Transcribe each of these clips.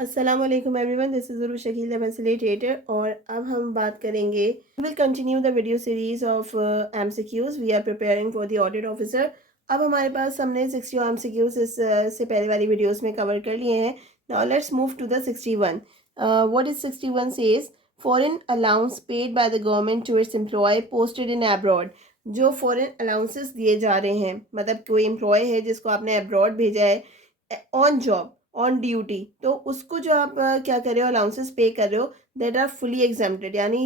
अस्सलाम वालेकुम everyone, this is Urvi Shakeel the facilitator और अब हम बात करेंगे will continue the video series of MCQs we are preparing for the audit officer. अब हमारे पास हमने 60 एमसीक्यूज से पहले वाली वीडियोस में कवर कर लिए हैं। Now let's move to the 61। What is 61 says foreign allowance paid by the government to its employee posted in abroad. जो फॉरेन अलाउंसेस दिए जा रहे हैं, मतलब कोई एम्प्लॉय है जिसको आपने अब्रॉड भेजा है ऑन जॉब ऑन ड्यूटी, तो उसको जो आप क्या कर रहे हो, अलाउंसेस पे कर रहे हो, दैट आर फुली एग्जेम्प्टेड, यानी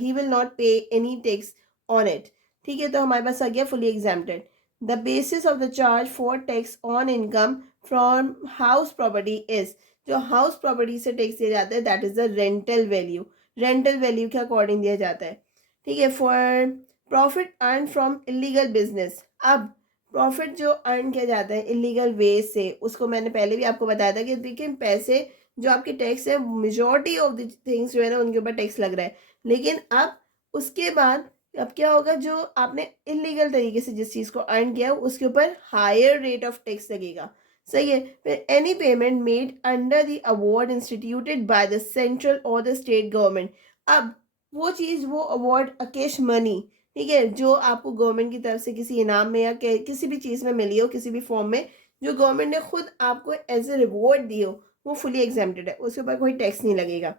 ही विल नॉट पे एनी टैक्स ऑन इट। ठीक है, तो हमारे पास आ गया fully exempted. The basis of the charge for tax on income from house property is, जो हाउस प्रॉपर्टी से टैक्स दिया जाता है that is the rental value. Rental value के अकॉर्डिंग दिया जाता है। ठीक है, for profit earn from illegal business. अब प्रॉफिट जो अर्न किया जाता है इलीगल वे से, उसको मैंने पहले भी आपको बताया था कि देखिए पैसे जो आपके टैक्स है, मेजॉरिटी ऑफ द थिंग्स जो है ना उनके ऊपर टैक्स लग रहा है। लेकिन अब उसके बाद अब क्या होगा, जो आपने इलीगल तरीके से जिस चीज़ को अर्न किया उसके ऊपर हायर रेट ऑफ टैक्स लगेगा। सही है। फिर any payment made under the award instituted by the central और द स्टेट गवर्नमेंट। अब वो चीज़, वो अवार्ड अकेश मनी, ठीक है, जो आपको गवर्नमेंट की तरफ से किसी इनाम में या किसी भी चीज़ में मिली हो, किसी भी फॉर्म में, जो गवर्नमेंट ने खुद आपको एज ए रिवॉर्ड दी हो, वो फुली एग्जेम्प्टेड है, उसके ऊपर कोई टैक्स नहीं लगेगा।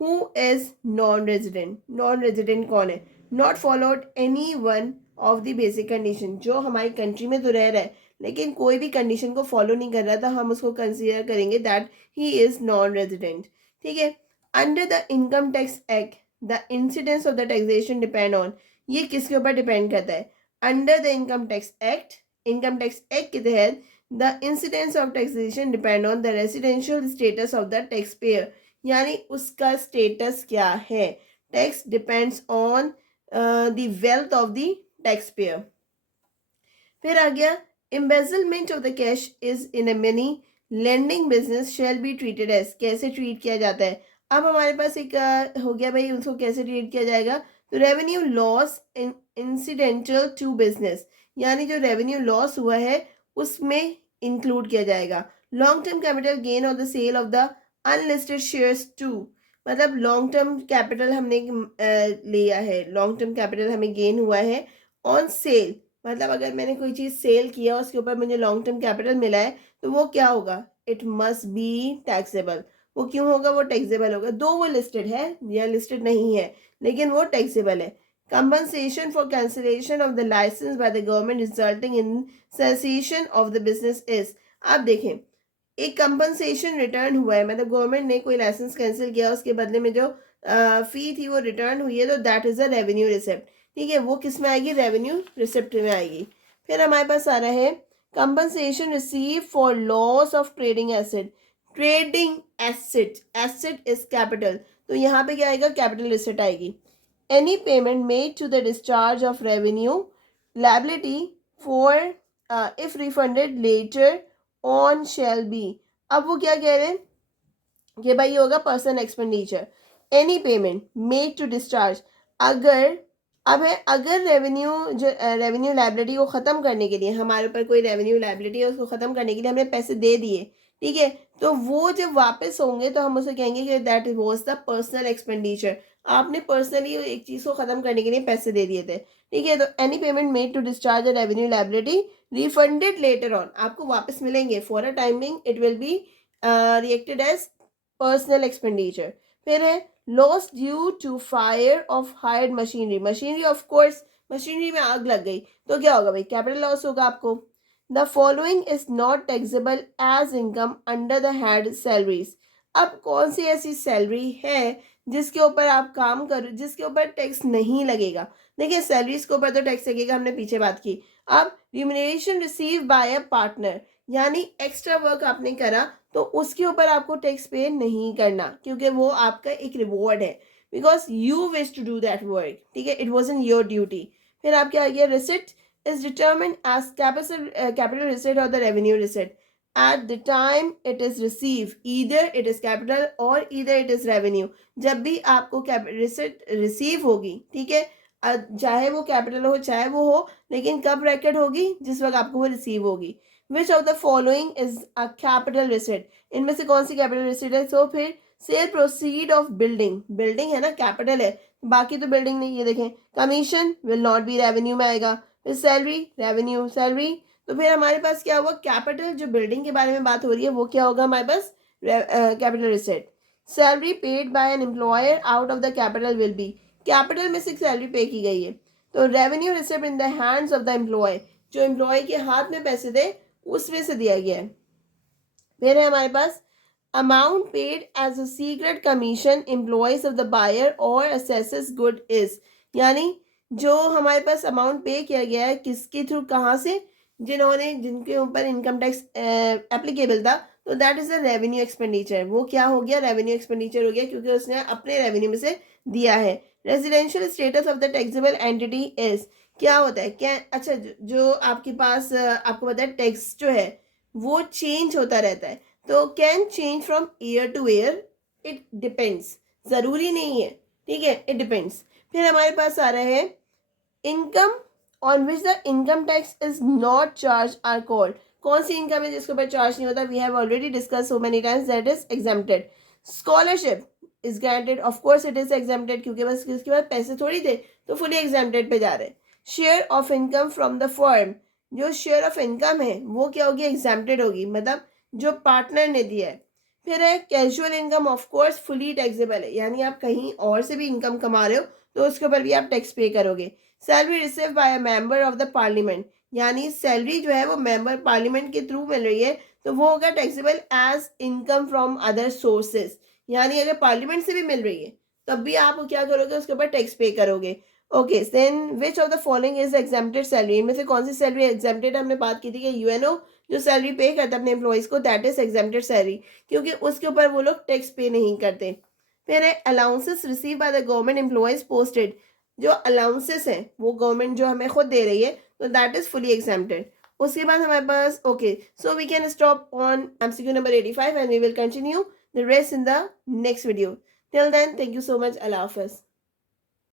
Who is non resident. Non resident कौन है? Not followed any one of the basic condition. जो हमारी कंट्री में तो रह रहा है लेकिन कोई भी कंडीशन को फॉलो नहीं कर रहा था, हम उसको कंसिडर करेंगे that he is non resident. ठीक है। Under the income tax act the incidence of the taxation depend on, ये किसके ऊपर डिपेंड करता है? Under the income tax act, income tax act के तहत the incidence of taxation depend on the residential status of the tax payer, यानी उसका status क्या है। Tax depends on the wealth of the tax payer. फिर आ गया embezzlement of the cash is in a money lending business shall be treated as. कैसे treat किया जाता है? अब हमारे पास एक हो गया भाई, उसको कैसे ट्रीट किया जाएगा? तो revenue loss incidental to business, यानी जो रेवेन्यू लॉस हुआ है उसमें इंक्लूड किया जाएगा। Long term capital gain of the sale of the unlisted shares to, मतलब लॉन्ग टर्म कैपिटल हमने लिया है, लॉन्ग टर्म कैपिटल हमें गेन हुआ है ऑन सेल, मतलब अगर मैंने कोई चीज़ सेल किया उसके ऊपर मुझे लॉन्ग टर्म कैपिटल मिला है, तो वो क्या होगा? It must be taxable. वो क्यों होगा? वो टैक्सेबल होगा, दो वो लिस्टेड है या लिस्टेड नहीं है, लेकिन वो टैक्सेबल है। Compensation for cancellation of the licence by the government resulting in cessation of the business is. आप देखें, एक कंपनसेशन रिटर्न हुआ है, मतलब गवर्नमेंट ने कोई लाइसेंस कैंसिल किया, उसके बदले में जो फी थी वो रिटर्न हुई है, तो that is a revenue receipt. ठीक है, वो किस में आएगी? रेवेन्यू रिसिप्ट में आएगी। फिर हमारे पास आ रहा है compensation receive for loss of trading asset. Trading asset, asset is capital, तो यहाँ पे क्या आएगा? कैपिटल एसेट आएगी। Any payment made to the discharge of revenue liability for if refunded later on shall be. अब वो क्या कह रहे हैं कि भाई ये होगा personal expenditure. Any payment made to discharge, अगर अब है, अगर रेवेन्यू जो रेवेन्यू लायबिलिटी को ख़त्म करने के लिए, हमारे ऊपर कोई रेवेन्यू लायबिलिटी है उसको ख़त्म करने के लिए हमने पैसे दे दिए, ठीक है, तो वो जब वापस होंगे तो हम उसे कहेंगे कि that was the personal expenditure. आपने पर्सनली एक चीज़ को ख़त्म करने के लिए पैसे दे दिए थे, ठीक है। तो any payment made to discharge a revenue liability refunded later on, आपको वापस मिलेंगे। For a timing it will be reacted as personal expenditure. फिर है loss due to fire of hired machinery. Machinery of course, machinery में आग लग गई तो क्या होगा भाई? कैपिटल लॉस होगा आपको। The following is not taxable as income under the head salaries. अब कौन सी ऐसी सैलरी है जिसके ऊपर आप काम करो, जिसके ऊपर टैक्स नहीं लगेगा? देखिए, सैलरीज के ऊपर तो टैक्स लगेगा, हमने पीछे बात की। अब remuneration receive by a partner, यानी एक्स्ट्रा वर्क आपने करा तो उसके ऊपर आपको टैक्स पे नहीं करना, क्योंकि वो आपका एक रिवॉर्ड है, because you wish to do that work. ठीक है, it was in your duty. फिर आप क्या आ गया? Receipt is determine as capital receipt or the revenue receipt at the time it is receive, either it is capital or either it is revenue. जब भी आपको रिसिट रिसीव होगी, ठीक है, चाहे वो कैपिटल हो चाहे वो हो, लेकिन कब रिकॉर्ड होगी? जिस वक्त आपको वो रिसीव होगी। Which of the following is a capital receipt? इनमें से कौन सी कैपिटल रिसीट है? सो फिर cell proceed of building, building है ना, कैपिटल है, बाकी तो बिल्डिंग नहीं। ये देखें, commission will not be revenue में आएगा, फिर सैलरी रेवेन्यू सैलरी, तो फिर हमारे पास क्या हुआ? कैपिटल, जो बिल्डिंग के बारे में बात हो रही है वो क्या होगा हमारे पास? Capital receipt. Salary paid by an employer out of the capital will be, capital में से सैलरी पे की गई है, तो revenue received in the hands of the employee, जो एम्प्लॉय के हाथ में पैसे थे उसमें से दिया गया है। फिर है हमारे पास amount paid as a secret commission employees of the buyer or assessees good is, यानी जो हमारे पास अमाउंट पे किया गया है किसके थ्रू, कहाँ से? जिन्होंने, जिनके ऊपर इनकम टैक्स एप्लीकेबल था, तो that is a revenue expenditure. वो क्या हो गया? रेवेन्यू एक्सपेंडिचर हो गया, क्योंकि उसने अपने रेवेन्यू में से दिया है। Residential status of the taxable entity is, क्या होता है? क्या, अच्छा, जो आपके पास आपको पता है टैक्स जो है वो चेंज होता रहता है, तो can change from year two year, it depends, जरूरी नहीं है, ठीक है, इट डिपेंड्स। फिर हमारे पास आ रहे हैं income on which the income tax is not charge are called, कौन सी इनकम है जिसके ऊपर चार्ज नहीं होता? We have already discuss so many times, that is exempted. Scholarship is granted, of course it is exempted, क्योंकि बस इसके बाद पैसे थोड़ी थे, तो फुली एग्जेम्प्टेड पे जा रहे हैं। Share of income from the firm, जो शेयर ऑफ इनकम है वो क्या होगी? एग्जेम्प्टेड होगी, मतलब जो पार्टनर ने दिया है। फिर है casual income, of course fully taxable है, यानी आप कहीं और से भी इनकम कमा रहे हो तो उसके ऊपर भी आप टैक्स पे करोगे। Salary receive by a member of the parliament, यानी सैलरी जो है वो मेंबर पार्लियामेंट के थ्रू मिल रही है, तो वो होगा taxable as income from other sources, यानी अगर पार्लियामेंट से भी मिल रही है तब भी आप क्या करोगे? उसके ऊपर टैक्स पे करोगे। Okay, then which of the following is exempted salary, इनमें से कौन सी सैलरी एग्जेम्प्टेड? हमने बात की थी कि यूएनओ जो सैलरी पे करता है अपने एम्प्लॉयज को, दैट इज एग्जेम्प्टेड सैलरी, क्योंकि उसके ऊपर वो लोग टैक्स पे नहीं करते। फिर है allowances receive by the government employees posted, जो अलाउंसेस हैं वो गवर्नमेंट जो हमें खुद दे रही है, तो दैट इज फुली एग्जेम्प्टेड। उसके बाद हमारे पास, okay, so we can stop on MCQ number 85 and we will continue the rest in the next video. Till then, thank you so much, अल्लाह हाफिज।